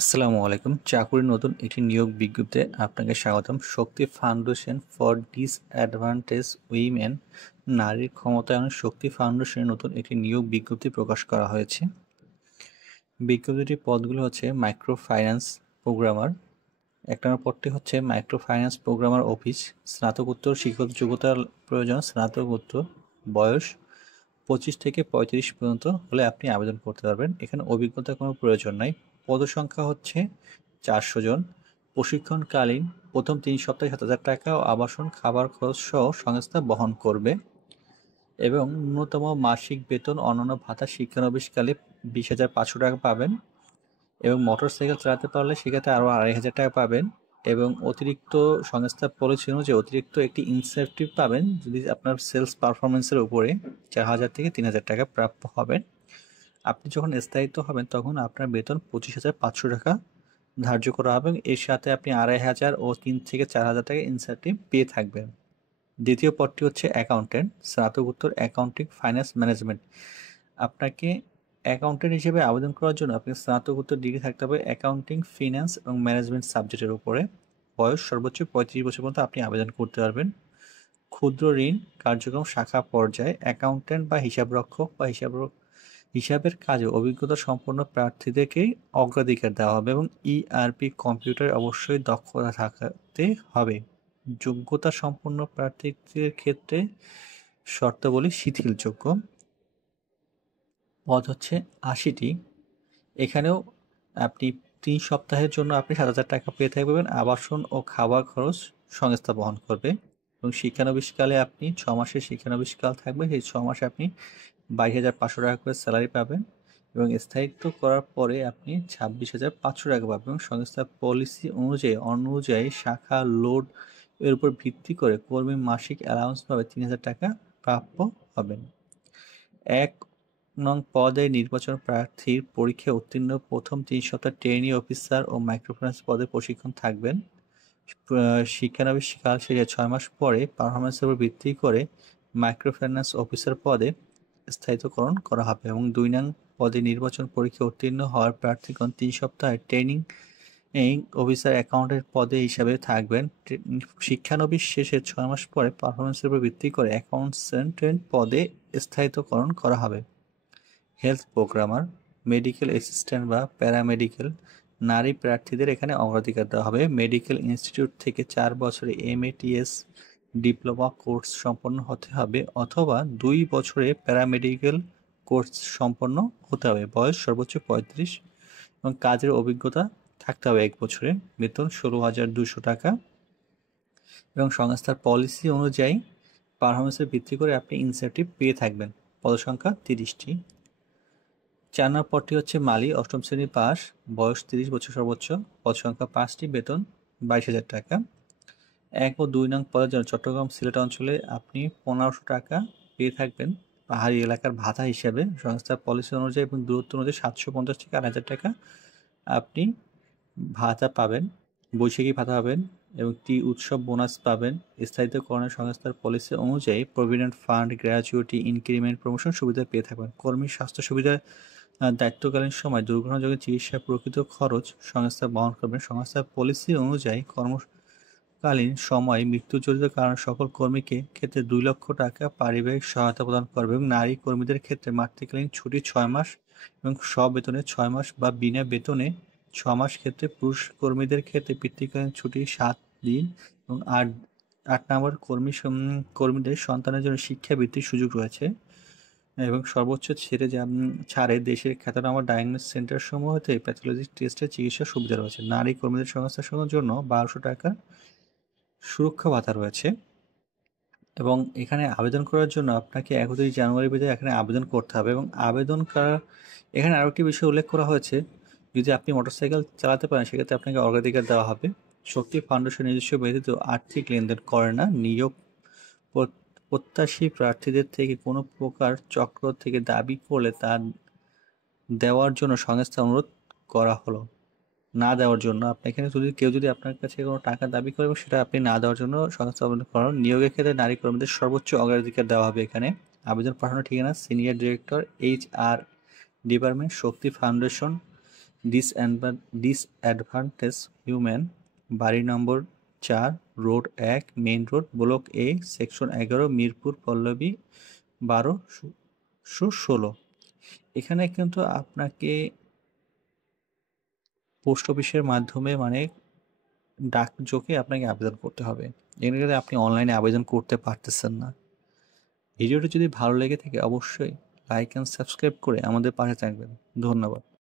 আসসালামু আলাইকুম। চাকুরির নতুন একটি নিয়োগ বিজ্ঞপ্তিতে আপনাকে স্বাগতম। শক্তি ফাউন্ডেশন ফর ডিসঅ্যাডভান্টেজ উইমেন, নারীর ক্ষমতায়ন শক্তি ফাউন্ডেশনের নতুন একটি নিয়োগ বিজ্ঞপ্তি প্রকাশ করা হয়েছে। বিজ্ঞপ্তিটির পদগুলো হচ্ছে মাইক্রো ফাইন্যান্স প্রোগ্রামার, ১ নম্বর পদটি হচ্ছে মাইক্রো ফাইন্যান্স প্রোগ্রামার অফিস। স্নাতকোত্তর শিক্ষাগত যোগ্যতার প্রয়োজন, স্নাতকোত্তর, বয়স 25 থেকে 35 পর্যন্ত হলে আপনি আবেদন করতে পারবেন। এখানে অভিজ্ঞতার কোনো প্রয়োজন নাই। পদসংখ্যা হচ্ছে 400 জন। প্রশিক্ষণকালীন প্রথম 3 সপ্তাহে 7,000 টাকা ও আবাসন, খাবার খরচ সহ সংস্থা বহন করবে এবং ন্যূনতম মাসিক বেতন, অন্যান্য ভাতা শিক্ষানবিশকালে 20,500 টাকা পাবেন এবং মোটরসাইকেল চালাতে পারলে সেক্ষেত্রে আরও 2,500 টাকা পাবেন এবং অতিরিক্ত সংস্থা পলিসি অনুযায়ী অতিরিক্ত একটি ইনসেন্টিভ পাবেন যদি আপনার সেলস পারফরমেন্সের উপরে 4,000 থেকে 3,000 টাকা প্রাপ্য হবেন। আপনি যখন স্থায়িত্ব হবেন তখন আপনার বেতন 25,500 টাকা ধার্য করা হবে। এর সাথে আপনি 2,500 ও 3 থেকে 4,000 টাকা ইনসেন্টিভ পেয়ে থাকবেন। দ্বিতীয় পদটি হচ্ছে অ্যাকাউন্টেন্ট, স্নাতকোত্তর অ্যাকাউন্টিং ফাইন্যান্স ম্যানেজমেন্ট। আপনাকে অ্যাকাউন্টেন্ট হিসেবে আবেদন করার জন্য আপনাকে স্নাতকোত্তর ডিগ্রি থাকতে হবে অ্যাকাউন্টিং, ফিন্যান্স এবং ম্যানেজমেন্ট সাবজেক্টের উপরে। বয়স সর্বোচ্চ 35 বছর পর্যন্ত আপনি আবেদন করতে পারবেন। ক্ষুদ্র ঋণ কার্যক্রম শাখা পর্যায়ে অ্যাকাউন্টেন্ট বা হিসাবরক্ষক বা হিসাবের কাজে অভিজ্ঞতা সম্পন্ন প্রার্থীদেরকেই অগ্রাধিকার দেওয়া হবে এবং ইআরপি কম্পিউটারে অবশ্যই দক্ষতা থাকতে হবে। যোগ্যতা সম্পন্ন প্রার্থীদের ক্ষেত্রে শর্তাবলী শিথিলযোগ্য। পদ হচ্ছে 80টি। এখানেও আপনি 3 সপ্তাহের জন্য আপনি 7,000 টাকা পেয়ে থাকবেন। আবাসন ও খাবার খরচ সংস্থা বহন করবে এবং শিক্ষানবিশকালে আপনি 6 মাসের শিক্ষানবিশকাল থাকবে। সেই 6 মাসে আপনি 22,500 টাকা করে স্যালারি পাবেন এবং স্থায়িত্ব করার পরে আপনি 26,500 টাকা পাবেন এবং সংস্থার পলিসি অনুযায়ী শাখা লোড এর উপর ভিত্তি করে কর্মী মাসিক অ্যালাউন্স পাবে 3,000 টাকা প্রাপ্য হবেন। 1 নং পদে নির্বাচন প্রার্থীর পরীক্ষায় উত্তীর্ণ প্রথম 3 সপ্তাহ ট্রেনি অফিসার ও মাইক্রোফিন্যান্স পদে প্রশিক্ষণ থাকবেন। শিক্ষানবিশ কাল শেষে 6 মাস পরে পারফরমেন্সের উপর ভিত্তি করে মাইক্রোফিন্যান্স অফিসার পদে স্থায়িত্বকরণ করা হবে এবং 2 নং পদে নির্বাচন পরীক্ষায় উত্তীর্ণ হওয়ার প্রার্থীগণ 3 সপ্তাহের ট্রেনিং অফিসার অ্যাকাউন্টেন্ট পদে হিসাবে থাকবেন। শিক্ষানবিশ শেষে 6 মাস পরে পারফরমেন্সের উপর ভিত্তি করে অ্যাকাউন্টেন্ট পদে স্থায়িত্বকরণ করা হবে। হেলথ প্রোগ্রামার, মেডিকেল অ্যাসিস্ট্যান্ট বা প্যারামেডিকেল নারী প্রার্থীদের এখানে অগ্রাধিকার দেওয়া হবে। মেডিকেল ইনস্টিটিউট থেকে 4 বছরে MATS ডিপ্লোমা কোর্স সম্পন্ন হতে হবে অথবা 2 বছরে প্যারামেডিকেল কোর্স সম্পন্ন হতে হবে। বয়স সর্বোচ্চ 35 এবং কাজের অভিজ্ঞতা থাকতে হবে 1 বছরে। বেতন 16,200 টাকা এবং সংস্থার পলিসি অনুযায়ী পারফরমেন্সের ভিত্তি করে আপনি ইনসেন্টিভ পেয়ে থাকবেন। পদসংখ্যা 30টি। 4 নম্বর পদটি হচ্ছে মালি, 8ম শ্রেণী পাস, বয়স 30 বছর সর্বোচ্চ, পদ সংখ্যা 5টি, বেতন 22,000 টাকা। 1 ও 2 নং পদের জন্য চট্টগ্রাম সিলেট অঞ্চলে আপনি 1,500 টাকা পেয়ে থাকবেন পাহাড়ি এলাকার ভাতা হিসাবে। সংস্থার পলিসি অনুযায়ী এবং দূরত্ব অনুযায়ী 750 থেকে 8,000 টাকা আপনি ভাতা পাবেন, বৈশাখী ভাতা পাবেন এবং উৎসব বোনাস পাবেন। স্থায়িত্বকরণের সংস্থার পলিসি অনুযায়ী provident fund, gratuity, increment, promotion সুবিধা পেয়ে থাকবেন। কর্মী স্বাস্থ্য সুবিধার দায়িত্বকালীন সময় দুর্ঘটনাজনিত চিকিৎসার প্রকৃত খরচ সংস্থা বহন করবেন। সংস্থার পলিসি অনুযায়ী কর্মকালীন সময়ে মৃত্যুজনিত কারণ সকল কর্মীকে ক্ষেত্রে 2 লক্ষ টাকা পারিবারিক সহায়তা প্রদান করবে এবং নারী কর্মীদের ক্ষেত্রে মাতৃকালীন ছুটি 6 মাস এবং সবেতনে 6 মাস বা বিনা বেতনে 6 মাস ক্ষেত্রে, পুরুষ কর্মীদের ক্ষেত্রে পিতৃকালীন ছুটি 7 দিন এবং 8 নম্বর কর্মীদের সন্তানের জন্য শিক্ষাবৃত্তির সুযোগ রয়েছে এবং সর্বোচ্চ ছাড়ে দেশের খ্যাতনামা ডায়াগনস্টিক সেন্টার সমূহ হতে প্যাথোলজি টেস্টের চিকিৎসার সুবিধা রয়েছে। নারী কর্মীদের সংস্থার জন্য 1,200 টাকা সুরক্ষা ভাতা রয়েছে এবং এখানে আবেদন করার জন্য আপনাকে 31 জানুয়ারির ভিতরে এখানে আবেদন করতে হবে এবং আবেদন করার এখানে আরও একটি বিষয় উল্লেখ করা হয়েছে, যদি আপনি মোটরসাইকেল চালাতে পারেন সেক্ষেত্রে আপনাকে অগ্রাধিকার দেওয়া হবে। শক্তি ফাউন্ডেশন নিজস্ব ব্যতীত আর্থিক লেনদেন করে না। নিয়োগ প্রত্যাশী প্রার্থীদের থেকে কোনো প্রকার চক্র থেকে দাবি করলে তা দেওয়ার জন্য সংস্থা অনুরোধ করা হলো। না দেওয়ার জন্য আপনি এখানে কেউ যদি আপনার কাছে কোনো টাকা দাবি করে এবং সেটা আপনি না দেওয়ার জন্য সংস্থা আবেদন করান। নিয়োগের ক্ষেত্রে নারী কর্মীদের সর্বোচ্চ অগ্রাধিকার দেওয়া হবে। এখানে আবেদন পাঠানোর ঠিকানা senior director HR department, Shakti foundation, disadvantage human, বাড়ি number 4, road 1, main road, block A, section 11, Mirpur Pallabi 1216। এখানে কিন্তু আপনাকে পোস্ট অফিসের মাধ্যমে মানে ডাকযোগে আপনাকে আবেদন করতে হবে। এখানে কিন্তু আপনি অনলাইনে আবেদন করতে পারতেছেন না। ভিডিওটি যদি ভালো লেগে থাকে অবশ্যই লাইক অ্যান্ড সাবস্ক্রাইব করে আমাদের পাশে থাকবেন। ধন্যবাদ।